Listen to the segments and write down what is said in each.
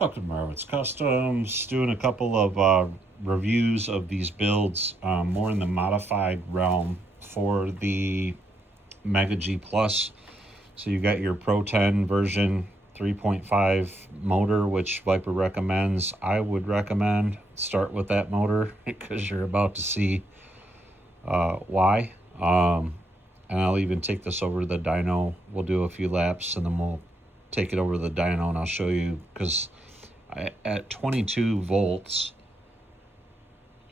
Welcome to Marwood's Customs. Doing a couple of reviews of these builds, more in the modified realm for the Mega G Plus. So you got your Pro 10 version 3.5 motor, which Viper recommends. I would recommend start with that motor because you're about to see why. And I'll even take this over to the dyno. We'll do a few laps and then we'll take it over to the dyno and I'll show you, because at 22 volts,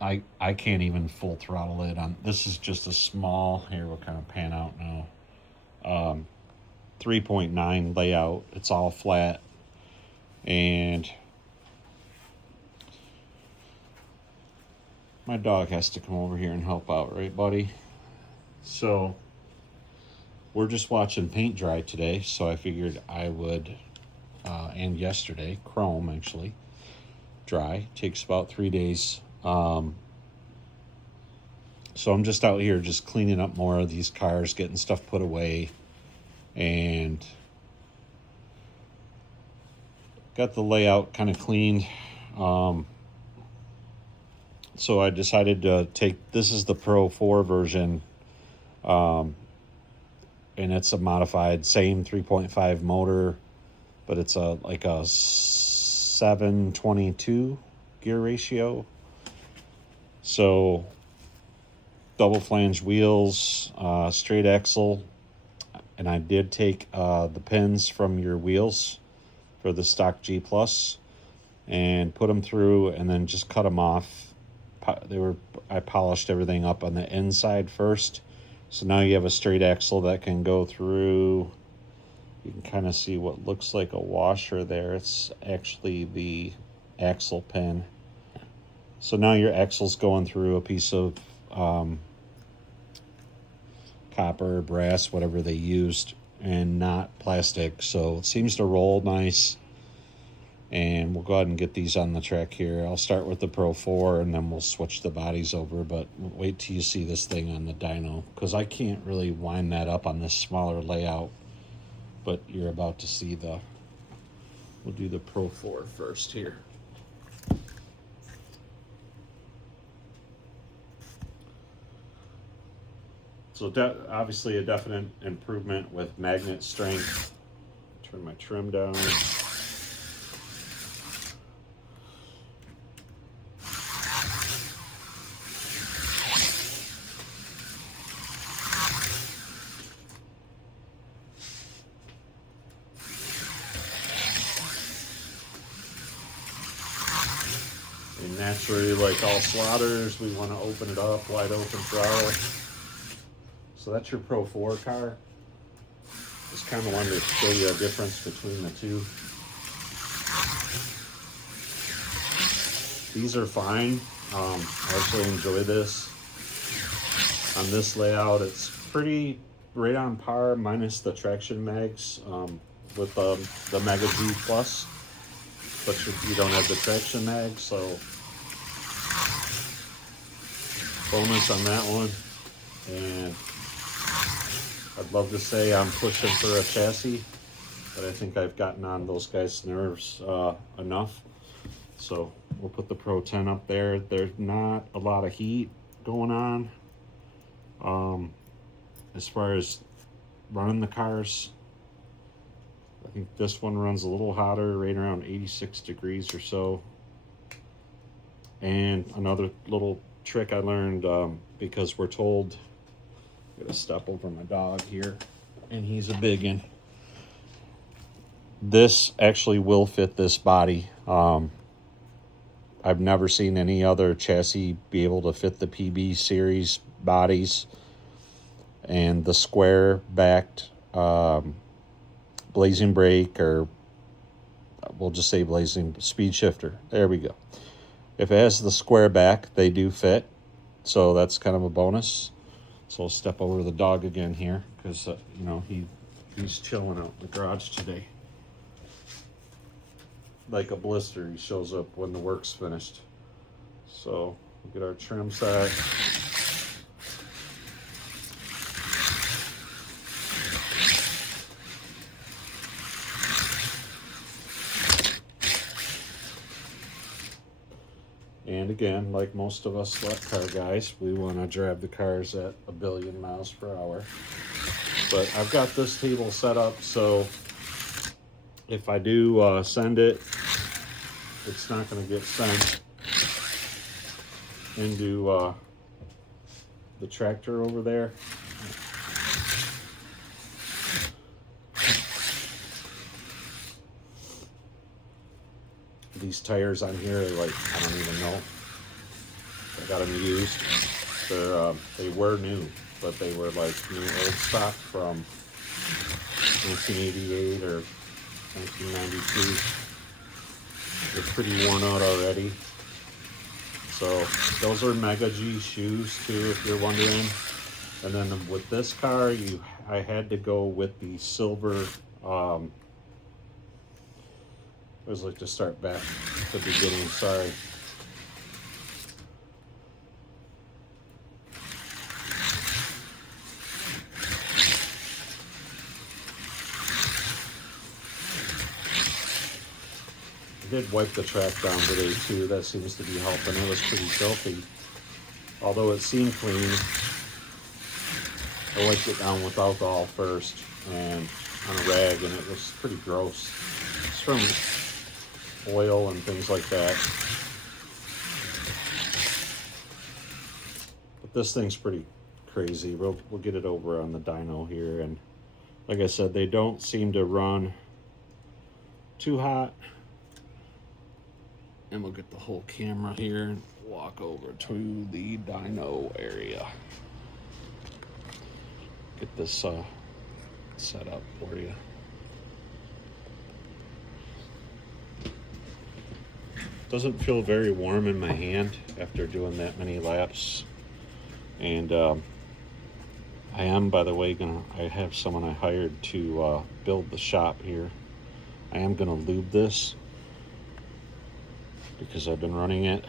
I can't even full throttle it on. This is just a small, here we'll kind of pan out now, 3.9 layout. It's all flat, and my dog has to come over here and help out, right, buddy? So we're just watching paint dry today, so I figured I would, and yesterday, chrome actually, dry. Takes about 3 days. So I'm just out here just cleaning up more of these cars, getting stuff put away, and got the layout kind of cleaned. So I decided to take, this is the Pro 4 version, and it's a modified, same 3.5 motor, but it's like a 722 gear ratio. So double flange wheels, straight axle, and I did take the pins from your wheels for the stock G Plus and put them through, and then just cut them off. I polished everything up on the inside first, so now you have a straight axle that can go through. You can kind of see what looks like a washer there. It's actually the axle pin. So now your axle's going through a piece of copper, brass, whatever they used, and not plastic. So it seems to roll nice. And we'll go ahead and get these on the track here. I'll start with the Pro 4 and then we'll switch the bodies over, but wait till you see this thing on the dyno, because I can't really wind that up on this smaller layout. But you're about to see we'll do the Pro 4 first here. So obviously a definite improvement with magnet strength. Turn my trim down. And naturally, like all slaughters, we want to open it up, wide open throttle. So that's your Pro 4 car. Just kind of wanted to show you a difference between the two. These are fine. I actually enjoy this. On this layout, it's pretty right on par, minus the traction mags with the Mega G Plus. But you don't have the traction mag, so bonus on that one. And I'd love to say I'm pushing for a chassis, but I think I've gotten on those guys' nerves enough. So we'll put the Pro 10 up there. There's not a lot of heat going on. As far as running the cars, I think this one runs a little hotter, right around 86 degrees or so. And another little trick I learned, because we're told, I'm gonna step over my dog here, and he's a big one. This actually will fit this body. I've never seen any other chassis be able to fit the PB series bodies and the square backed blazing brake, or we'll just say blazing speed shifter. There we go. If it has the square back, they do fit, so that's kind of a bonus. So I'll step over the dog again here, because you know, he's chilling out in the garage today like a blister. He shows up when the work's finished. So we'll get our trim set. And again, like most of us select car guys, we want to drive the cars at 1,000,000,000 miles per hour. But I've got this table set up so if I do send it, it's not going to get sent into the tractor over there. These tires on here are like, I don't even know. I got them used. They were new, but they were like new old stock from 1988 or 1992. They're pretty worn out already. So those are Mega G shoes too, if you're wondering. And then with this car, I had to go with the silver. I was like to start back at the beginning. Sorry. I did wipe the track down today too. That seems to be helping. It was pretty filthy. Although it seemed clean, I wiped it down with alcohol first and on a rag, and it was pretty gross. It's from oil and things like that. But this thing's pretty crazy. We'll get it over on the dyno here, and like I said, they don't seem to run too hot. And we'll get the whole camera here and walk over to the dyno area. Get this set up for you. Doesn't feel very warm in my hand after doing that many laps. And I am, by the way, I have someone I hired to build the shop here. I am gonna lube this because I've been running it,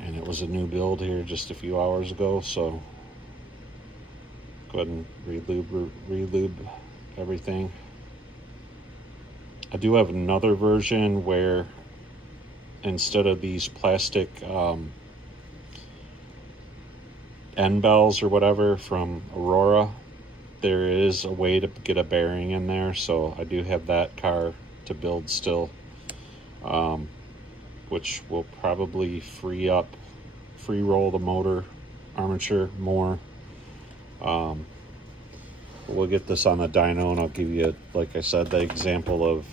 and it was a new build here just a few hours ago, so go ahead and re-lube everything. I do have another version where instead of these plastic end bells or whatever from Aurora, there is a way to get a bearing in there, so I do have that car to build still, which will probably free roll the motor armature more. We'll get this on the dyno, and I'll give you, like I said, the example of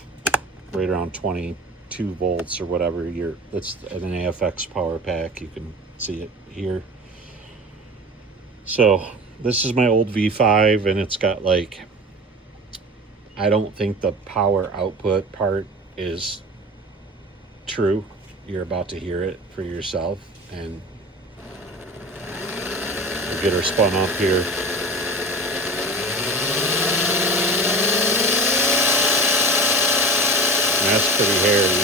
right around 22 volts or whatever. It's an AFX power pack. You can see it here. So this is my old V5, and it's got like, I don't think the power output part is true. You're about to hear it for yourself, and we'll get her spun up here. And that's pretty hairy.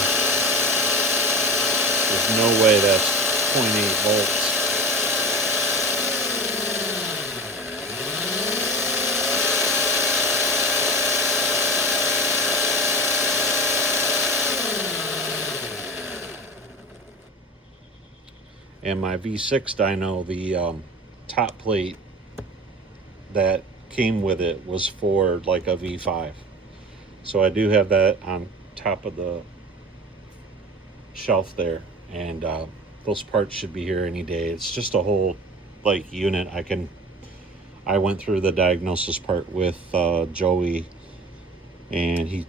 There's no way that's 0.8 volts. And my V6 dyno, the top plate that came with it was for like a V5. So I do have that on top of the shelf there, and those parts should be here any day. It's just a whole like unit. I went through the diagnosis part with Joey, and he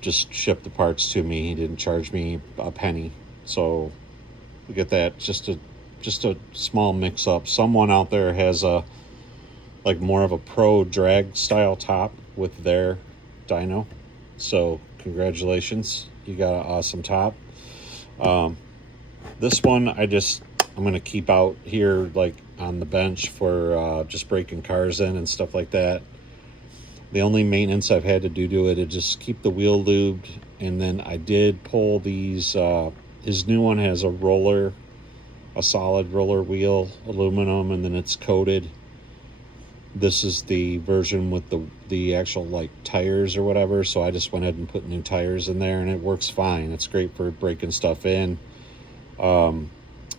just shipped the parts to me. He didn't charge me a penny. So we get that, just a small mix up. Someone out there has a like more of a pro drag style top with their dyno, so congratulations, you got an awesome top. This one I'm gonna keep out here like on the bench for just breaking cars in and stuff like that. The only maintenance I've had to do to it is just keep the wheel lubed, and then I did pull these his new one has a solid roller wheel, aluminum, and then it's coated. This is the version with the actual like tires or whatever, so I just went ahead and put new tires in there, and it works fine. It's great for breaking stuff in.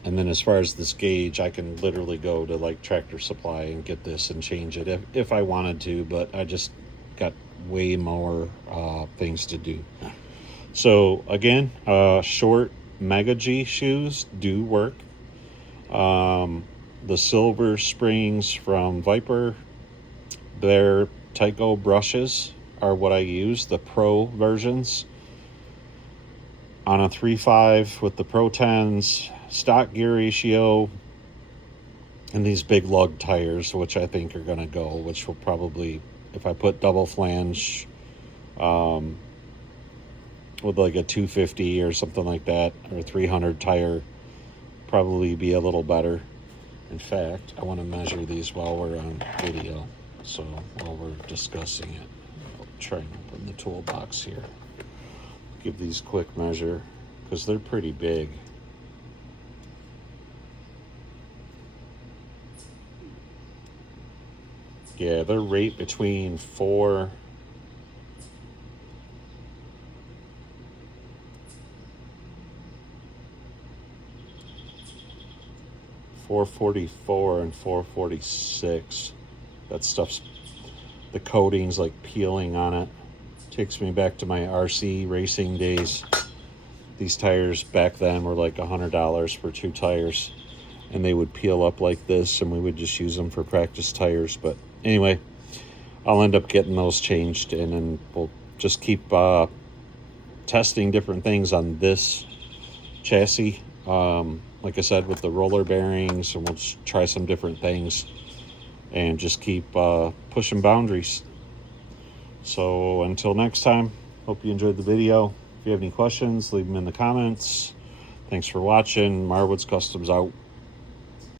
And then as far as this gauge, I can literally go to like Tractor Supply and get this and change it if I wanted to, but I just got way more things to do. So again, short Mega G shoes do work. The silver springs from Viper, their Tyco brushes are what I use, the Pro versions. On a 3.5 with the Pro 10s, stock gear ratio, and these big lug tires, which I think are going to go, which will probably, if I put double flange with like a 250 or something like that, or 300 tire, probably be a little better. In fact, I want to measure these while we're on video, so while we're discussing it. I'll try and open the toolbox here. Give these quick measure, because they're pretty big. Yeah, they're right between 444 and 446. That stuff's, the coating's like peeling on it. Takes me back to my RC racing days. These tires back then were like $100 for 2 tires, and they would peel up like this, and we would just use them for practice tires. But anyway, I'll end up getting those changed, and then we'll just keep testing different things on this chassis. Like I said, with the roller bearings, and we'll just try some different things and just keep pushing boundaries. So until next time, hope you enjoyed the video. If you have any questions, leave them in the comments. Thanks for watching. Marwood's Customs out.